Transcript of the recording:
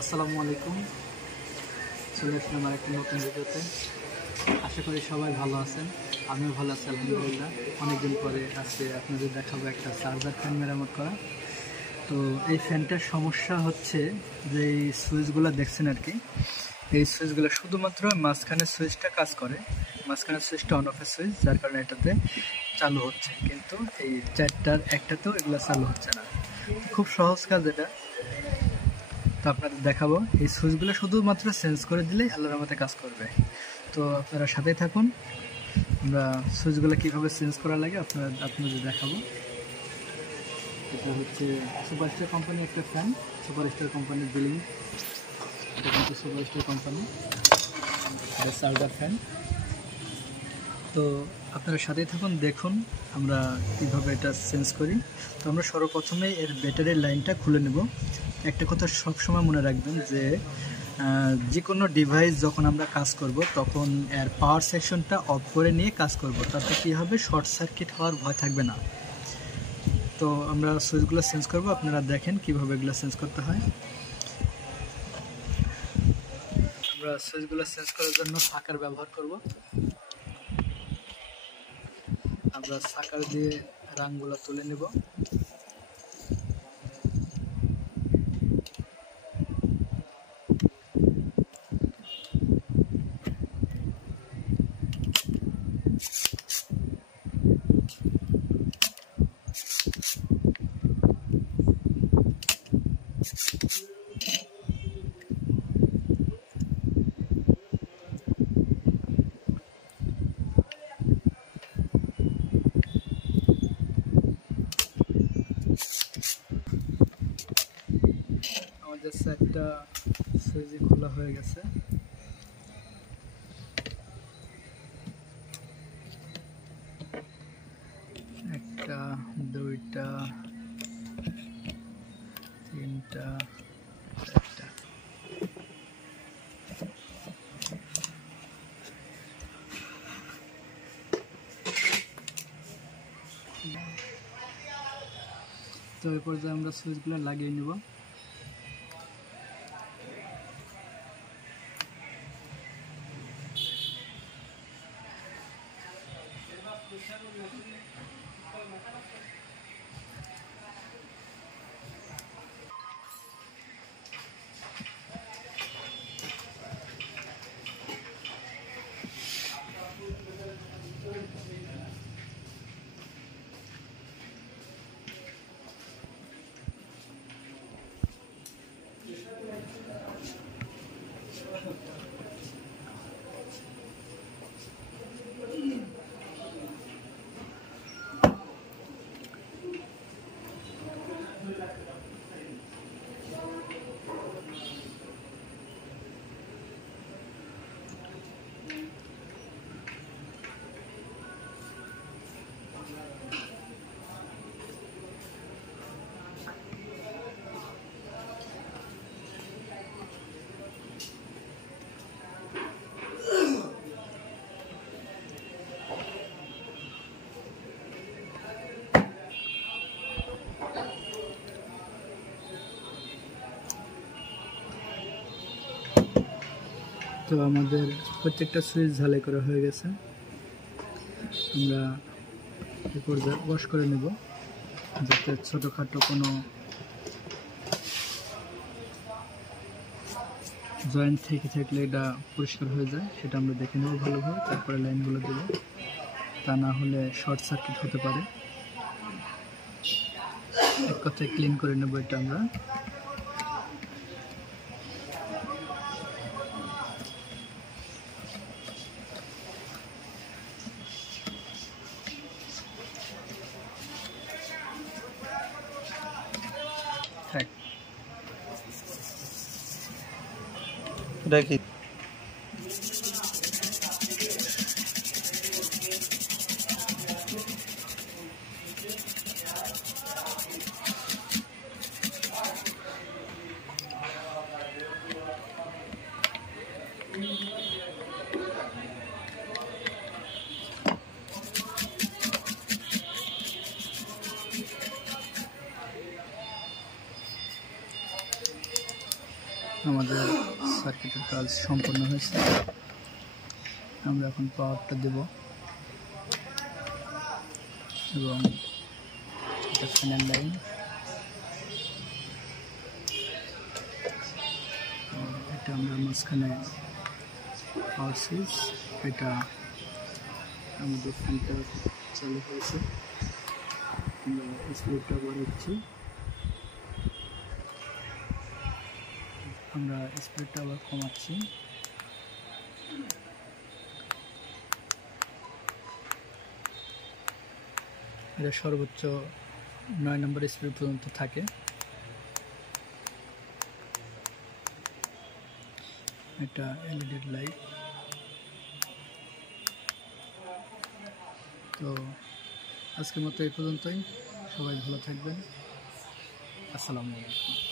আসসালামু আলাইকুম। চলে আসলাম আমার একটা নতুন ভিডিওতে। আশা করি সবাই ভালো আছেন, আমিও ভালো আছি আলহামদুলিল্লাহ। অনেকদিন পরে আজকে আপনাদের দেখাবো একটা চার্জার ফ্যান মেরামত করা। তো এই ফ্যানটার সমস্যা হচ্ছে যে এই সুইচগুলো দেখছেন আর কি, এই সুইচগুলো শুধুমাত্র মাঝখানের সুইচটা কাজ করে, মাঝখানের সুইচটা অন অফের সুইচ, যার কারণে এটাতে চালু হচ্ছে, কিন্তু এই চারটার একটাতেও এগুলো চালু হচ্ছে না। খুব সহজ কাজ এটা, তো আপনাদের দেখাবো। এই সুইচগুলো শুধুমাত্র চেঞ্জ করে দিলেই আল্লাহর রহমতে কাজ করবে। তো আপনারা সাথেই থাকুন, আমরা সুইচগুলো কীভাবে চেঞ্জ করা লাগে আপনাদের দেখাবো। এটা হচ্ছে সুপারস্টার কোম্পানির একটা ফ্যান, সুপারস্টার কোম্পানির বিলিং, এটা কিন্তু সুপারস্টার কোম্পানি, এটা চার্জার ফ্যান। তো আপনারা সাথেই থাকুন, দেখুন আমরা কীভাবে এটা চেঞ্জ করি। তো আমরা সর্বপ্রথমেই এর ব্যাটারির লাইনটা খুলে নেব। একটা কথা সবসময় মনে রাখবেন যে যে কোনো ডিভাইস যখন আমরা কাজ করব তখন এর পাওয়ার সেকশনটা অফ করে নিয়ে কাজ করব, তাতে কী হবে, শর্ট সার্কিট হওয়ার ভয় থাকবে না। তো আমরা সুইচগুলো চেঞ্জ করব, আপনারা দেখেন কীভাবে এগুলো চেঞ্জ করতে হয়। আমরা সুইচগুলো চেঞ্জ করার জন্য সাকার ব্যবহার করব। আমরা সাকার দিয়ে রাংগুলো তুলে নেব। আমাদের সেটটা সুইচ খোলা হয়ে গেছে। একটা, দুইটা, তিনটা, চারটা। তো এই পর্যায়ে আমরা সুইচগুলো লাগিয়ে নেব। তো আমাদের প্রত্যেকটা সুইচ ঝালাই করা হয়ে গেছে। আমরা এই পর্যায়ে ওয়াশ করে নেব, যাতে ছোটোখাটো কোনো জয়েন্ট থেকে থাকলে এটা পরিষ্কার হয়ে যায়, সেটা আমরা দেখে নেব ভালোভাবে, তারপরে লাইনগুলো দেব, তা না হলে শর্ট সার্কিট হতে পারে। এক কথায় ক্লিন করে নেব এটা আমরা। রাখি আমাদের সার্কিটের কাজ সম্পন্ন হয়েছে। আমরা এখন পাওয়ারটা দেব এবং এটা ফ্যানের লাইন, এটা আমরা মাঝখানে পাওয়ার সুইচ, এটা আমাদের ফ্যানটা চালু হয়েছে। আমরা স্পিডটা বাড়াচ্ছি, আমরা স্পিডটা আবার কমাচ্ছি। এটা সর্বোচ্চ 9 নম্বর স্পিড পর্যন্ত থাকে। এটা এলইডি লাইট। তো আজকের মতো এই পর্যন্তই। সবাই ভালো থাকবেন। আসসালামু আলাইকুম।